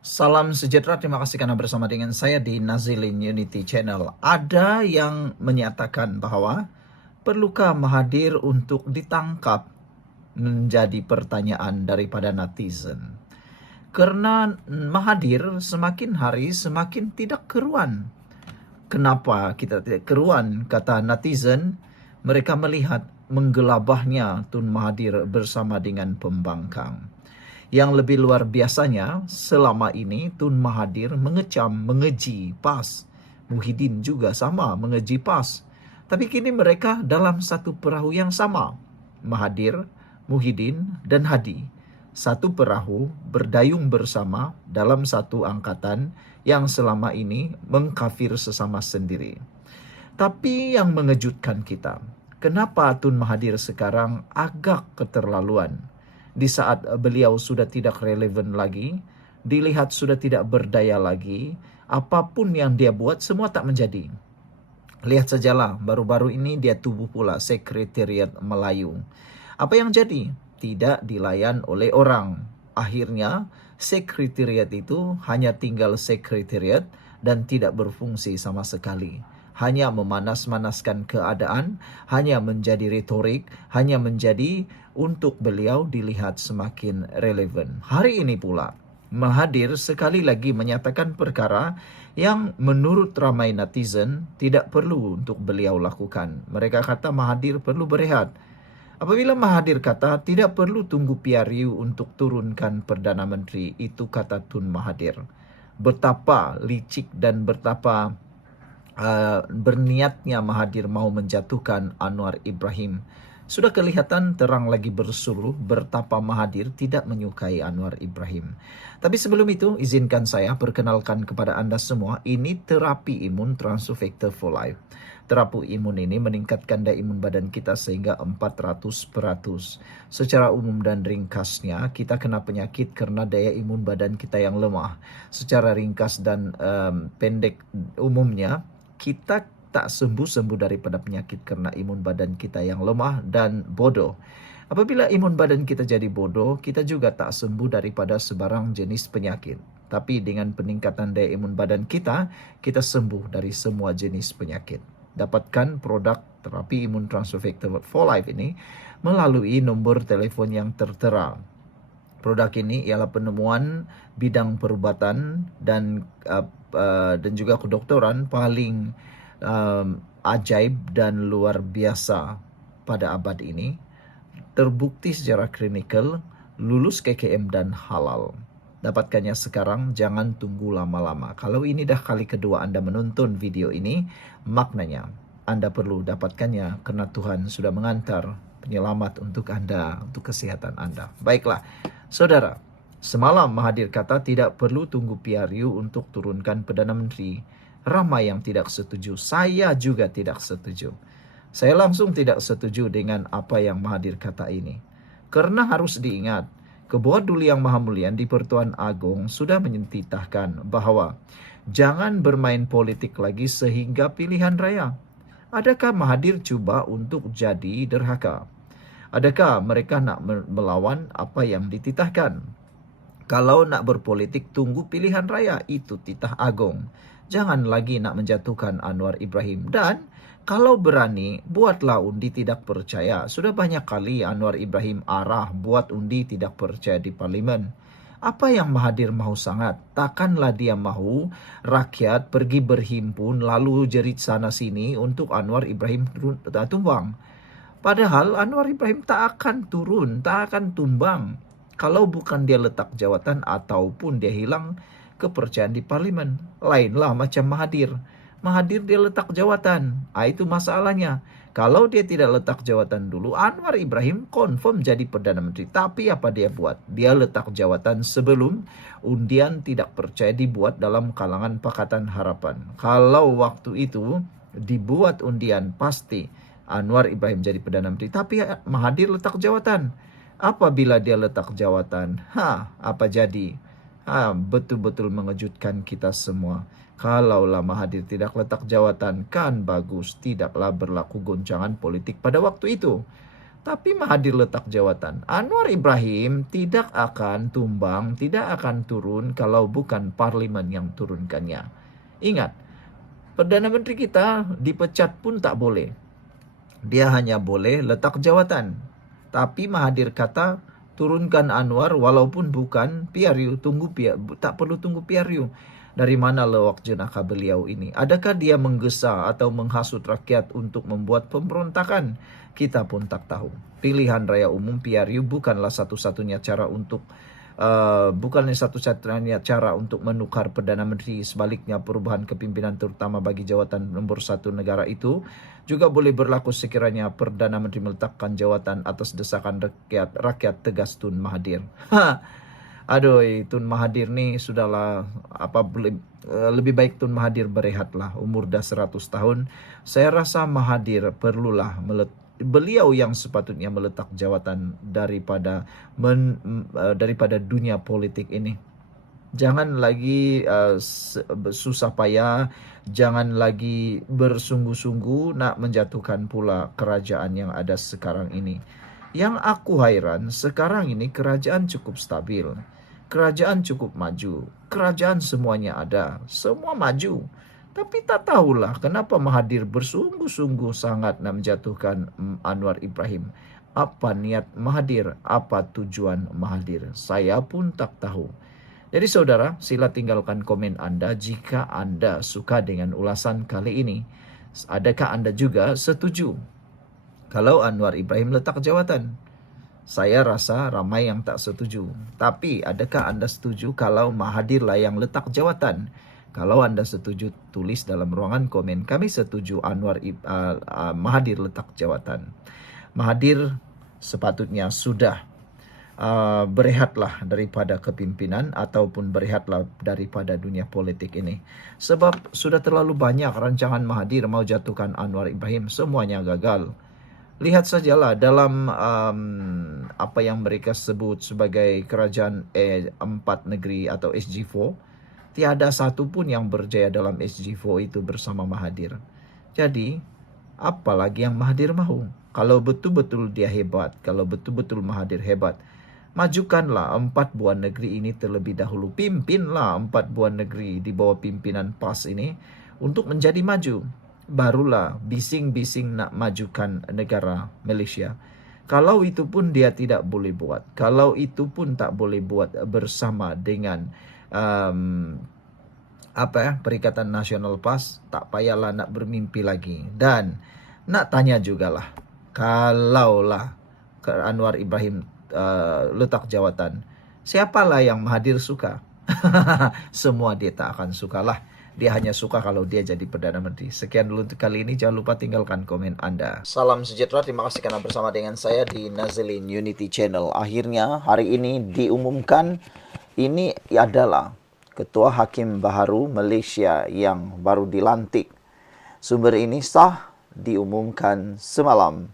Salam sejahtera, terima kasih karena bersama dengan saya di Nazilin Unity Channel. Ada yang menyatakan bahwa perlukah Mahathir untuk ditangkap, menjadi pertanyaan daripada netizen. Karena Mahathir semakin hari semakin tidak keruan. Kenapa kita tidak keruan, kata netizen? Mereka melihat menggelabahnya Tun Mahathir bersama dengan pembangkang. Yang lebih luar biasanya, selama ini Tun Mahathir mengecam, mengeji PAS. Muhyiddin juga sama, mengeji PAS. Tapi kini mereka dalam satu perahu yang sama. Mahathir, Muhyiddin, dan Hadi. Satu perahu berdayung bersama dalam satu angkatan yang selama ini mengkafir sesama sendiri. Tapi yang mengejutkan kita, kenapa Tun Mahathir sekarang agak keterlaluan? Di saat beliau sudah tidak relevan lagi, dilihat sudah tidak berdaya lagi, apapun yang dia buat semua tak menjadi. Lihat sajalah, baru-baru ini dia tubuh pula Sekretariat Melayu. Apa yang jadi? Tidak dilayan oleh orang. Akhirnya, sekretariat itu hanya tinggal sekretariat dan tidak berfungsi sama sekali. Hanya memanas-manaskan keadaan, hanya menjadi retorik, hanya menjadi untuk beliau dilihat semakin relevan. Hari ini pula, Mahathir sekali lagi menyatakan perkara yang menurut ramai netizen tidak perlu untuk beliau lakukan. Mereka kata Mahathir perlu berehat. Apabila Mahathir kata tidak perlu tunggu PRU untuk turunkan Perdana Menteri, itu kata Tun Mahathir. Betapa licik dan betapa berniatnya Mahathir mau menjatuhkan Anwar Ibrahim. Sudah kelihatan terang lagi bersuruh betapa Mahathir tidak menyukai Anwar Ibrahim. Tapi sebelum itu, izinkan saya perkenalkan kepada Anda semua, ini terapi imun Transufactor for Life. Terapi imun ini meningkatkan daya imun badan kita sehingga 400%. Secara umum dan ringkasnya, kita kena penyakit karena daya imun badan kita yang lemah. Secara ringkas dan pendek umumnya, kita tak sembuh-sembuh daripada penyakit karena imun badan kita yang lemah dan bodoh. Apabila imun badan kita jadi bodoh, kita juga tak sembuh daripada sebarang jenis penyakit. Tapi dengan peningkatan daya imun badan kita sembuh dari semua jenis penyakit. Dapatkan produk terapi imun Transufactor for Life ini melalui nomor telepon yang tertera. Produk ini ialah penemuan bidang perubatan dan juga kedokteran paling ajaib dan luar biasa pada abad ini. Terbukti secara klinikal, lulus KKM dan halal. Dapatkannya sekarang, jangan tunggu lama-lama. Kalau ini dah kali kedua Anda menonton video ini, maknanya Anda perlu dapatkannya karena Tuhan sudah mengantar penyelamat untuk Anda, untuk kesehatan Anda. Baiklah, saudara, semalam Mahathir kata tidak perlu tunggu PRU untuk turunkan Perdana Menteri. Ramai yang tidak setuju, saya juga tidak setuju. Saya langsung tidak setuju dengan apa yang Mahathir kata ini. Karena harus diingat, Ketua Duli Yang Maha Mulia di Pertuan Agong sudah menyentitahkan bahwa jangan bermain politik lagi sehingga pilihan raya. Adakah Mahathir cuba untuk jadi derhaka? Adakah mereka nak melawan apa yang dititahkan? Kalau nak berpolitik, tunggu pilihan raya, itu titah agong. Jangan lagi nak menjatuhkan Anwar Ibrahim. Dan kalau berani, buatlah undi tidak percaya. Sudah banyak kali Anwar Ibrahim arah buat undi tidak percaya di parlimen. Apa yang Mahathir mahu sangat? Takkanlah dia mahu rakyat pergi berhimpun lalu jerit sana sini untuk Anwar Ibrahim tumbang. Padahal Anwar Ibrahim tak akan turun, tak akan tumbang kalau bukan dia letak jawatan ataupun dia hilang kepercayaan di parlimen. Lainlah macam Mahathir. Mahathir dia letak jawatan. Itu masalahnya. Kalau dia tidak letak jawatan dulu, Anwar Ibrahim confirm jadi Perdana Menteri. Tapi apa dia buat? Dia letak jawatan sebelum undian tidak percaya dibuat dalam kalangan Pakatan Harapan. Kalau waktu itu dibuat undian, pasti Anwar Ibrahim jadi Perdana Menteri. Tapi Mahathir letak jawatan. Apabila dia letak jawatan, apa jadi? Betul-betul mengejutkan kita semua. Kalaulah Mahathir tidak letak jawatan, kan bagus, tidaklah berlaku goncangan politik pada waktu itu. tapi Mahathir letak jawatan. Anwar Ibrahim tidak akan tumbang, tidak akan turun kalau bukan parlimen yang turunkannya. Ingat, Perdana Menteri kita dipecat pun tak boleh. Dia hanya boleh letak jawatan. Tapi Mahathir kata, turunkan Anwar walaupun bukan PRU, tak perlu tunggu PRU. Dari mana lewak jenaka beliau ini? Adakah dia menggesa atau menghasut rakyat untuk membuat pemberontakan? Kita pun tak tahu. Pilihan raya umum PRU bukanlah satu-satunya cara untuk menukar Perdana Menteri. Sebaliknya, perubahan kepimpinan terutama bagi jawatan nomor 1 negara itu juga boleh berlaku sekiranya Perdana Menteri meletakkan jawatan atas desakan rakyat tegas Tun Mahathir. Aduh, Tun Mahathir nih sudahlah, lebih baik Tun Mahathir berehatlah, umur dah 100 tahun. Saya rasa Mahathir perlulah beliau yang sepatutnya meletak jawatan daripada dunia politik ini. Jangan lagi susah payah, jangan lagi bersungguh-sungguh nak menjatuhkan pula kerajaan yang ada sekarang ini. Yang aku hairan, sekarang ini kerajaan cukup stabil. Kerajaan cukup maju. Kerajaan semuanya ada. Semua maju. Tapi tak tahulah kenapa Mahathir bersungguh-sungguh sangat nak menjatuhkan Anwar Ibrahim. Apa niat Mahathir? Apa tujuan Mahathir? Saya pun tak tahu. Jadi saudara, sila tinggalkan komen Anda jika Anda suka dengan ulasan kali ini. Adakah Anda juga setuju kalau Anwar Ibrahim letak jawatan? Saya rasa ramai yang tak setuju. Tapi adakah Anda setuju kalau Mahathir lah yang letak jawatan? Kalau Anda setuju, tulis dalam ruangan komen. Kami setuju Mahathir letak jawatan. Mahathir sepatutnya sudah berehatlah daripada kepimpinan ataupun berehatlah daripada dunia politik ini. Sebab sudah terlalu banyak rancangan Mahathir mau jatuhkan Anwar Ibrahim, semuanya gagal. Lihat sajalah dalam apa yang mereka sebut sebagai kerajaan 4 negeri atau SG4, tiada satu pun yang berjaya dalam SG4 itu bersama Mahathir. Jadi, apa lagi yang Mahathir mahu? Kalau betul-betul dia hebat, kalau betul-betul Mahathir hebat, majukanlah 4 buah negeri ini terlebih dahulu. Pimpinlah 4 buah negeri di bawah pimpinan PAS ini untuk menjadi maju. Barulah bising-bising nak majukan negara Malaysia. Kalau itu pun dia tidak boleh buat. Kalau itu pun tak boleh buat bersama dengan Perikatan Nasional PAS, tak payahlah nak bermimpi lagi. Dan nak tanya jugalah, kalaulah Anwar Ibrahim letak jawatan, siapalah yang Mahathir suka? Semua dia tak akan sukalah. Dia hanya suka kalau dia jadi Perdana Menteri. Sekian dulu untuk kali ini. Jangan lupa tinggalkan komen Anda. Salam sejahtera. Terima kasih karena bersama dengan saya di Nazilin Unity Channel. Akhirnya hari ini diumumkan ini adalah Ketua Hakim Baharu Malaysia yang baru dilantik. Sumber ini sah diumumkan semalam.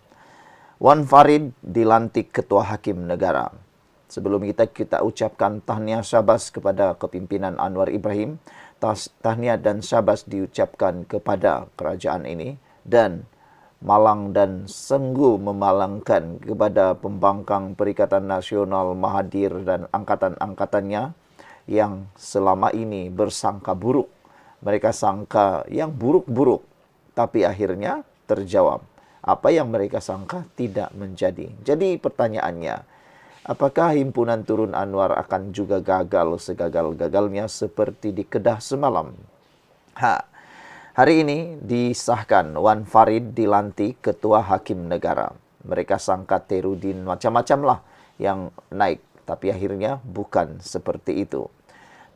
Wan Farid dilantik Ketua Hakim Negara. Sebelum kita ucapkan tahniah syabas kepada kepimpinan Anwar Ibrahim. Tahniah dan syabas diucapkan kepada kerajaan ini, dan malang dan sungguh memalangkan kepada pembangkang Perikatan Nasional Mahathir dan angkatan-angkatannya yang selama ini bersangka buruk. Mereka sangka yang buruk-buruk, tapi akhirnya terjawab. Apa yang mereka sangka tidak menjadi. Jadi pertanyaannya, apakah himpunan turun Anwar akan juga gagal segagal-gagalnya seperti di Kedah semalam? Hari ini disahkan Wan Farid dilantik Ketua Hakim Negara. Mereka sangka Terudin macam-macam lah yang naik, tapi akhirnya bukan seperti itu.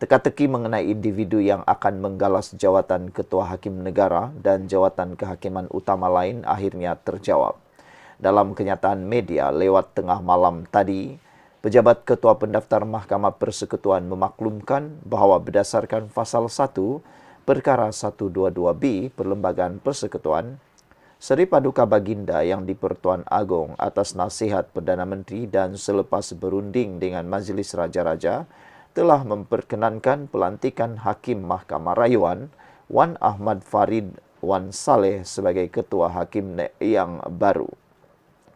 Teka-teki mengenai individu yang akan menggalas jawatan Ketua Hakim Negara dan jawatan kehakiman utama lain akhirnya terjawab. Dalam kenyataan media lewat tengah malam tadi, pejabat Ketua Pendaftar Mahkamah Persekutuan memaklumkan bahawa berdasarkan Pasal 1, Perkara 122B Perlembagaan Persekutuan, Seri Paduka Baginda yang di-Pertuan Agong atas nasihat Perdana Menteri dan selepas berunding dengan Majlis Raja-Raja telah memperkenankan pelantikan Hakim Mahkamah Rayuan Wan Ahmad Farid Wan Saleh sebagai Ketua Hakim yang baru.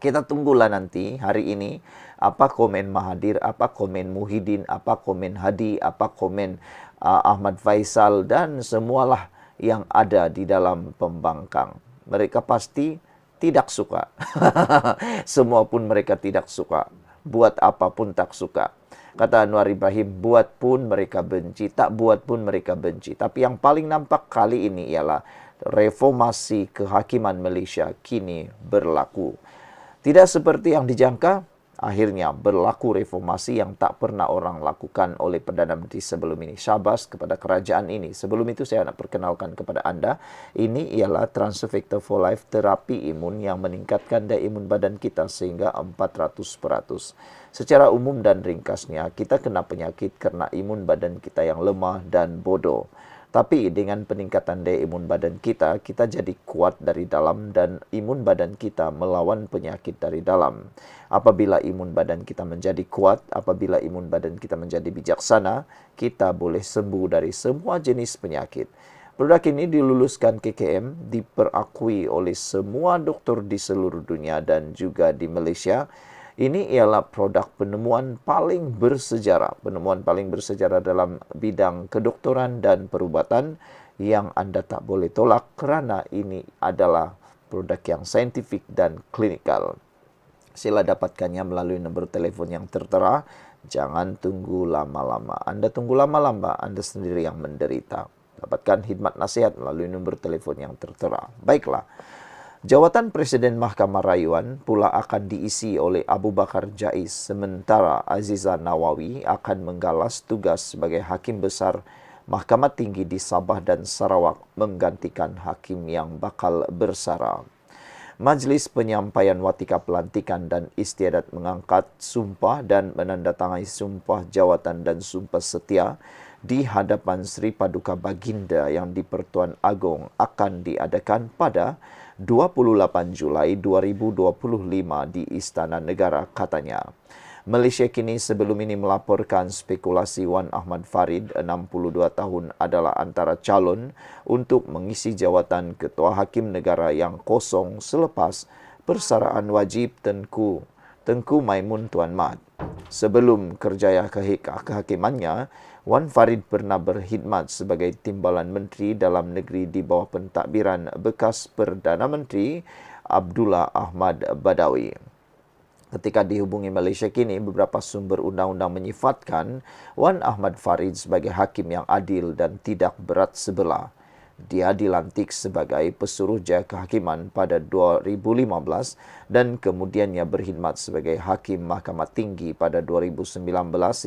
Kita tunggulah nanti hari ini apa komen Mahathir, apa komen Muhyiddin, apa komen Hadi, apa komen Ahmad Faisal dan semualah yang ada di dalam pembangkang. Mereka pasti tidak suka. Semua pun mereka tidak suka. Buat apapun tak suka. Kata Anwar Ibrahim, buat pun mereka benci, tak buat pun mereka benci. Tapi yang paling nampak kali ini ialah reformasi kehakiman Malaysia kini berlaku. Tidak seperti yang dijangka, akhirnya berlaku reformasi yang tak pernah orang lakukan oleh Perdana Menteri sebelum ini. Syabas kepada kerajaan ini. Sebelum itu saya nak perkenalkan kepada anda, ini ialah Transfer Factor for Life, terapi imun yang meningkatkan daya imun badan kita sehingga 400%. Secara umum dan ringkasnya, kita kena penyakit kerana imun badan kita yang lemah dan bodoh. Tapi dengan peningkatan daya imun badan kita, kita jadi kuat dari dalam dan imun badan kita melawan penyakit dari dalam. Apabila imun badan kita menjadi kuat, apabila imun badan kita menjadi bijaksana, kita boleh sembuh dari semua jenis penyakit. Produk ini diluluskan KKM, diperakui oleh semua doktor di seluruh dunia dan juga di Malaysia. Ini ialah produk penemuan paling bersejarah. Penemuan paling bersejarah dalam bidang kedoktoran dan perubatan yang anda tak boleh tolak kerana ini adalah produk yang saintifik dan klinikal. Sila dapatkannya melalui nombor telefon yang tertera. Jangan tunggu lama-lama. Anda tunggu lama-lama, Anda sendiri yang menderita. Dapatkan khidmat nasihat melalui nombor telefon yang tertera. Baiklah. Jawatan Presiden Mahkamah Rayuan pula akan diisi oleh Abu Bakar Jais, sementara Aziza Nawawi akan menggalas tugas sebagai Hakim Besar Mahkamah Tinggi di Sabah dan Sarawak menggantikan hakim yang bakal bersara. Majlis Penyampaian Watika Pelantikan dan Istiadat mengangkat sumpah dan menandatangani sumpah jawatan dan sumpah setia di hadapan Sri Paduka Baginda yang di Pertuan Agong akan diadakan pada 28 Julai 2025 di Istana Negara, katanya. Malaysia kini sebelum ini melaporkan spekulasi Wan Ahmad Farid, 62 tahun, adalah antara calon untuk mengisi jawatan Ketua Hakim Negara yang kosong selepas persaraan wajib Tengku Maimun Tuan Mat. Sebelum kerjaya kehakimannya, Wan Farid pernah berkhidmat sebagai Timbalan Menteri Dalam Negeri di bawah pentadbiran bekas Perdana Menteri Abdullah Ahmad Badawi. Ketika dihubungi Malaysia kini, beberapa sumber undang-undang menyifatkan Wan Ahmad Farid sebagai hakim yang adil dan tidak berat sebelah. Dia dilantik sebagai Pesuruhjaya Kehakiman pada 2015 dan kemudiannya berkhidmat sebagai Hakim Mahkamah Tinggi pada 2019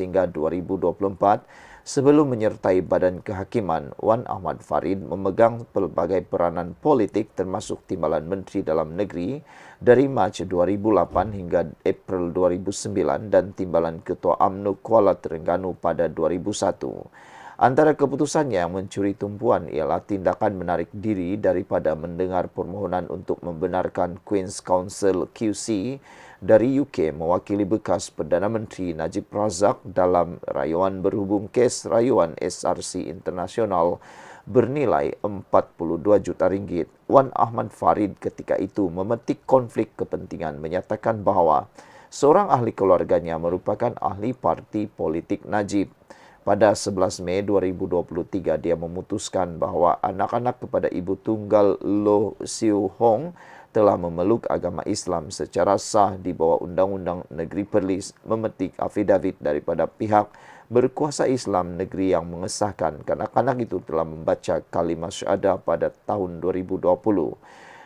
hingga 2024. Sebelum menyertai Badan Kehakiman, Wan Ahmad Farid memegang pelbagai peranan politik termasuk Timbalan Menteri Dalam Negeri dari Mac 2008 hingga April 2009 dan Timbalan Ketua UMNO Kuala Terengganu pada 2001. Antara keputusannya yang mencuri tumpuan ialah tindakan menarik diri daripada mendengar permohonan untuk membenarkan Queen's Counsel QC dari UK mewakili bekas Perdana Menteri Najib Razak dalam rayuan berhubung kes rayuan SRC Internasional bernilai 42 juta ringgit. Wan Ahmad Farid ketika itu memetik konflik kepentingan, menyatakan bahawa seorang ahli keluarganya merupakan ahli parti politik Najib. Pada 11 Mei 2023, dia memutuskan bahawa anak-anak kepada ibu tunggal Loh Siu Hong telah memeluk agama Islam secara sah di bawah Undang-Undang Negeri Perlis, memetik afidavit daripada pihak berkuasa Islam negeri yang mengesahkan kanak-kanak itu telah membaca kalimah syahadah pada tahun 2020.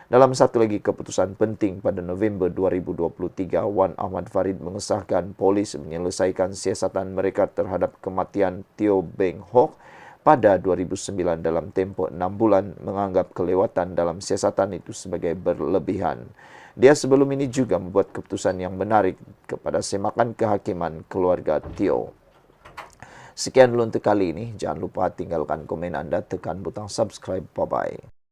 Dalam satu lagi keputusan penting pada November 2023, Wan Ahmad Farid mengesahkan polis menyelesaikan siasatan mereka terhadap kematian Teo Beng Hock pada 2009 dalam tempoh 6 bulan, menganggap kelewatan dalam siasatan itu sebagai berlebihan. Dia sebelum ini juga membuat keputusan yang menarik kepada semakan kehakiman keluarga Teo. Sekian dulu untuk kali ini. Jangan lupa tinggalkan komen anda, tekan butang subscribe. Bye-bye.